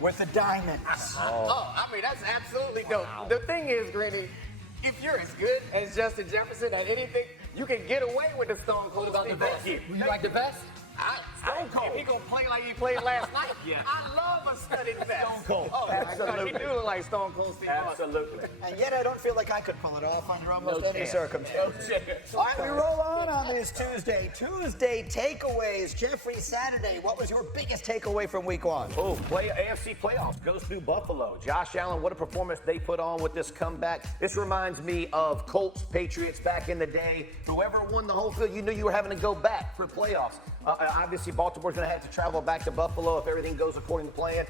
with the Diamonds. I mean, that's absolutely dope. The thing is, Granny, if you're as good as Justin Jefferson at anything, you can get away with the Stone Cold About the best. here. You like the best? Stone Cold. If he gonna play like he played last night, I love a studded vest. Stone Cold. Oh, absolutely. He do look like Stone Cold Steve Austin. Absolutely. And yet I don't feel like I could pull it off under almost any chance. circumstance. All right, we roll on this Tuesday. Tuesday takeaways. Jeffrey, Saturday, what was your biggest takeaway from week one? AFC playoffs goes through Buffalo. Josh Allen, what a performance they put on with this comeback. This reminds me of Colts, Patriots back in the day. Whoever won the whole field, you knew you were having to go back for playoffs. Obviously, Baltimore's going to have to travel back to Buffalo if everything goes according to plan.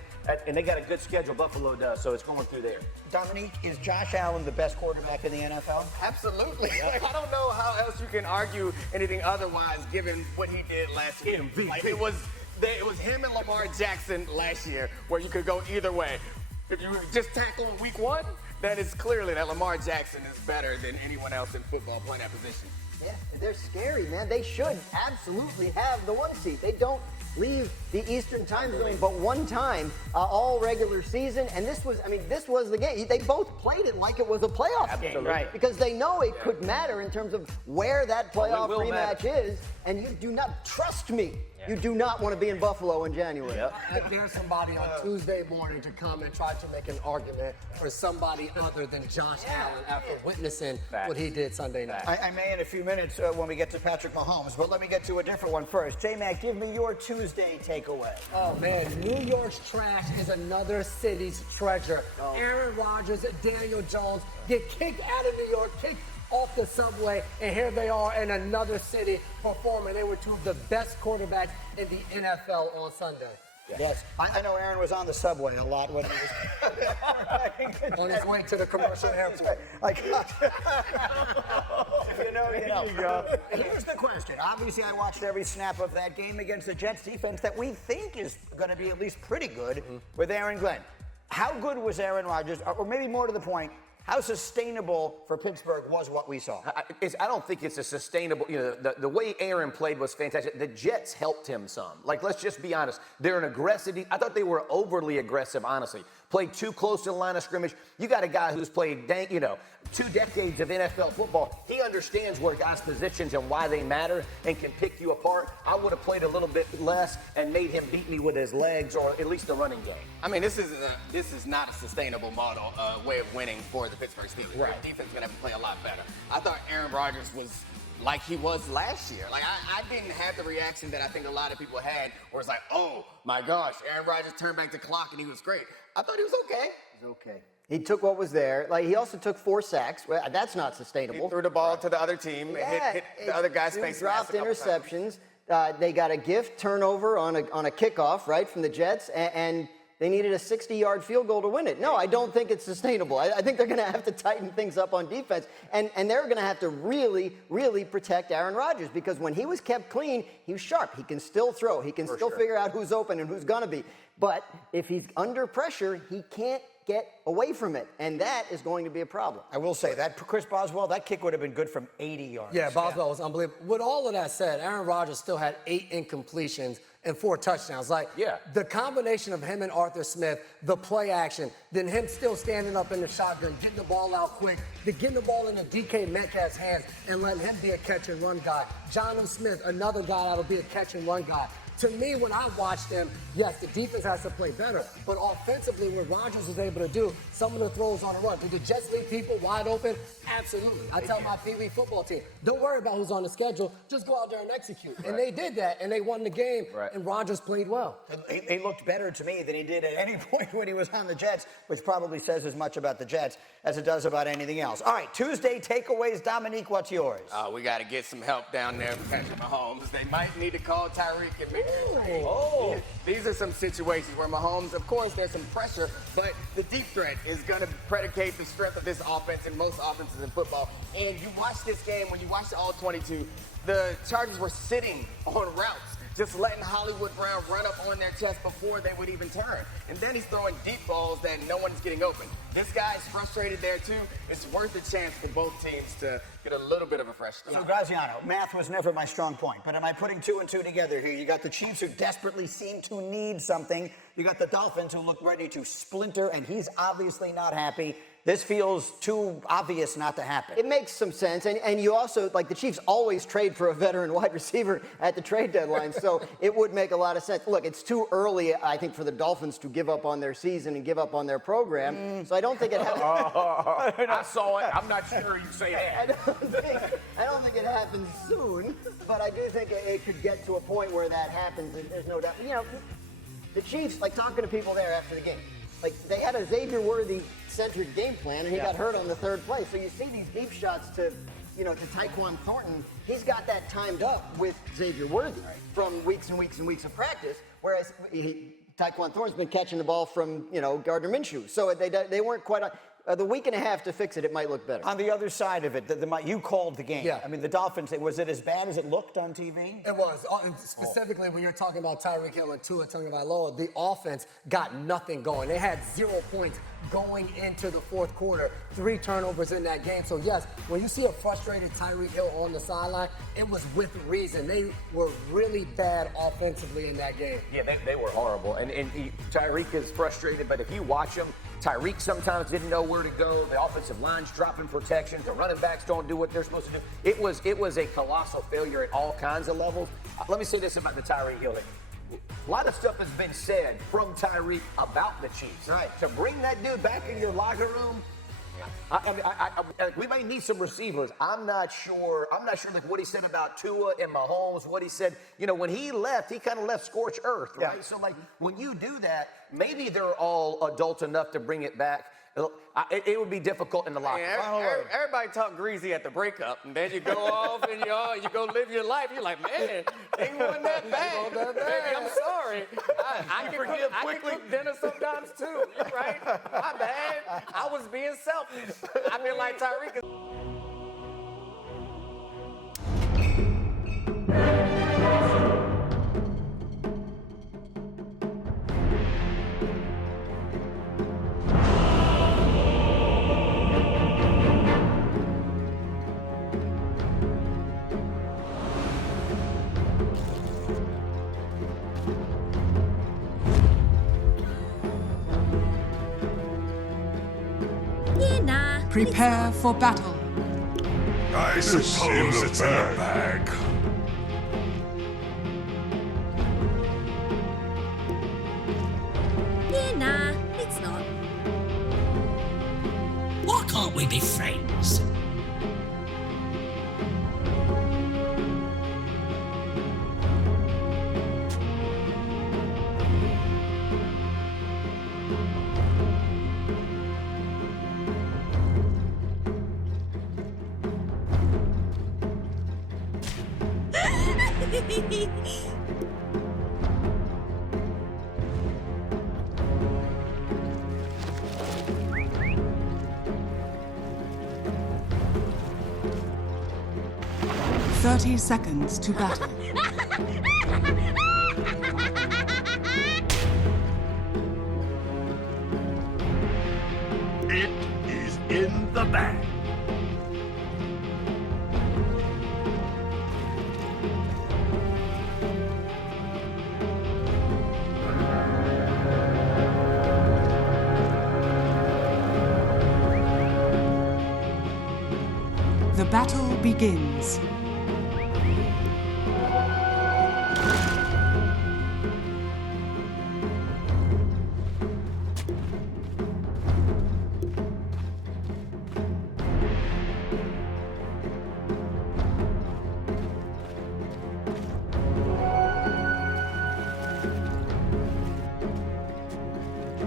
And they got a good schedule, Buffalo does, so it's going through there. Dominique, is Josh Allen the best quarterback in the NFL? Absolutely. Like, I don't know how else you can argue anything otherwise given what he did last year. MVP. Like, it was him and Lamar Jackson last year where you could go either way. If you just tackle in week one, then it's clearly that Lamar Jackson is better than anyone else in football playing that position. Yeah, they're scary, man. They should absolutely have the 1 seed. They don't leave the Eastern time zone but one time all regular season, and this was the game. They both played it like it was a playoff game, right? Because they know it could matter in terms of where that playoff rematch is, and you do not trust me. You do not want to be in Buffalo in January. I dare somebody on Tuesday morning to come and try to make an argument for somebody other than Josh Allen after witnessing what he did Sunday night. I may in a few minutes when we get to Patrick Mahomes, but let me get to a different one first. J-Mac, give me your Tuesday takeaway. Oh, man, New York's trash is another city's treasure. Aaron Rodgers, Daniel Jones get kicked out of New York, kicked off the subway, and here they are in another city performing. They were two of the best quarterbacks in the NFL on Sunday. Yes. I know Aaron was on the subway a lot when he was on his way to the commercial airport. Like, you know. And here's the question. Obviously, I watched every snap of that game against the Jets defense that we think is going to be at least pretty good with Aaron Glenn. How good was Aaron Rodgers, or maybe more to the point, how sustainable for Pittsburgh was what we saw? I don't think it's a sustainable, the way Aaron played was fantastic. The Jets helped him some. Like, let's just be honest. They're an aggressive, I thought they were overly aggressive, honestly. Played too close to the line of scrimmage. You got a guy who's played, 2 decades of NFL football. He understands where guys' positions and why they matter and can pick you apart. I would have played a little bit less and made him beat me with his legs or at least the running game. I mean, this is not a sustainable model, way of winning for the Pittsburgh Steelers. Right. The defense is going to have to play a lot better. I thought Aaron Rodgers was like he was last year. Like, I didn't have the reaction that I think a lot of people had where it's like, oh, my gosh, Aaron Rodgers turned back the clock and he was great. I thought he was okay. He was okay. He took what was there. Like, he also took 4 sacks. Well, that's not sustainable. He threw the ball to the other team and hit the other guy's face. Dropped interceptions. They got a gift turnover on a kickoff, right, from the Jets, and they needed a 60-yard field goal to win it. No, I don't think it's sustainable. I think they're going to have to tighten things up on defense, and they're going to have to really, really protect Aaron Rodgers, because when he was kept clean, he was sharp. He can still throw. He can still figure out who's open and who's going to be. But if he's under pressure, he can't get away from it, and that is going to be a problem. I will say that Chris Boswell, that kick would have been good from 80 yards. Yeah, Boswell was unbelievable. With all of that said, Aaron Rodgers still had 8 incompletions and 4 touchdowns. Like, the combination of him and Arthur Smith, the play action, then him still standing up in the shotgun, getting the ball out quick, getting the ball into DK Metcalf's hands and letting him be a catch and run guy. Jonnu Smith, another guy that'll be a catch and run guy. To me, when I watched them, yes, the defense has to play better, but offensively, what Rodgers was able to do, some of the throws on the run. Did the Jets leave people wide open? Absolutely. I tell my Pee Wee football team, don't worry about who's on the schedule, just go out there and execute. And they did that, and they won the game, and Rodgers played well. He looked better to me than he did at any point when he was on the Jets, which probably says as much about the Jets as it does about anything else. All right, Tuesday takeaways. Dominique, what's yours? We got to get some help down there for Patrick Mahomes. They might need to call Tyrek and make These are some situations where Mahomes, of course, there's some pressure, but the deep threat is going to predicate the strength of this offense and most offenses in football. And you watch this game, when you watch the All-22, the Chargers were sitting on routes, just letting Hollywood Brown run up on their chest before they would even turn. And then he's throwing deep balls that no one's getting open. This guy's frustrated there, too. It's worth a chance for both teams to get a little bit of a fresh start. So, Graziano, math was never my strong point, but am I putting 2 and 2 together here? You got the Chiefs who desperately seem to need something. You got the Dolphins who look ready to splinter, and he's obviously not happy. This feels too obvious not to happen. It makes some sense. And you also, like, the Chiefs always trade for a veteran wide receiver at the trade deadline, so it would make a lot of sense. Look, it's too early, I think, for the Dolphins to give up on their season and give up on their program, so I don't think it happens. I saw it. I'm not sure you say that. I don't think it happens soon, but I do think it could get to a point where that happens, and there's no doubt. You know, the Chiefs, like, talking to people there after the game, like, they had a Xavier Worthy-centric game plan, and he got hurt on the third play. So you see these deep shots to Tyquan Thornton. He's got that timed up with Xavier Worthy from weeks and weeks and weeks of practice, whereas Tyquan Thornton's been catching the ball from, Gardner Minshew. So they weren't quite on. The week and a half to fix it, it might look better. On the other side of it, you called the game. Yeah. I mean, the Dolphins, was it as bad as it looked on TV? It was. And specifically, when you're talking about Tyreek Hill and Tua Tagovailoa, the offense got nothing going. They had 0 points going into the fourth quarter, 3 turnovers in that game. So, yes, when you see a frustrated Tyreek Hill on the sideline, it was with reason. They were really bad offensively in that game. Yeah, they were horrible. And Tyreek is frustrated, but if you watch him, Tyreek sometimes didn't know where to go. The offensive line's dropping protection. The running backs don't do what they're supposed to do. It was a colossal failure at all kinds of levels. Let me say this about the Tyreek Hill thing. A lot of stuff has been said from Tyreek about the Chiefs. Right. To bring that dude back in your locker room, we may need some receivers. I'm not sure like what he said about Tua and Mahomes, what he said. When he left, he kind of left scorched earth, right? Yeah. So, like, when you do that, maybe they're all adult enough to bring it back. It would be difficult in the locker room. Everybody talk greasy at the breakup, and then you go off and you go live your life. You're like, man, it wasn't that bad. Baby, I'm sorry. I can cook dinner sometimes too. You're right. My bad. I was being selfish. I feel like Tyrek is. Prepare for battle. I suppose it's in a bag. Yeah, nah, it's not. Why can't we be friends? Seconds to battle. It is in the bag. The battle begins.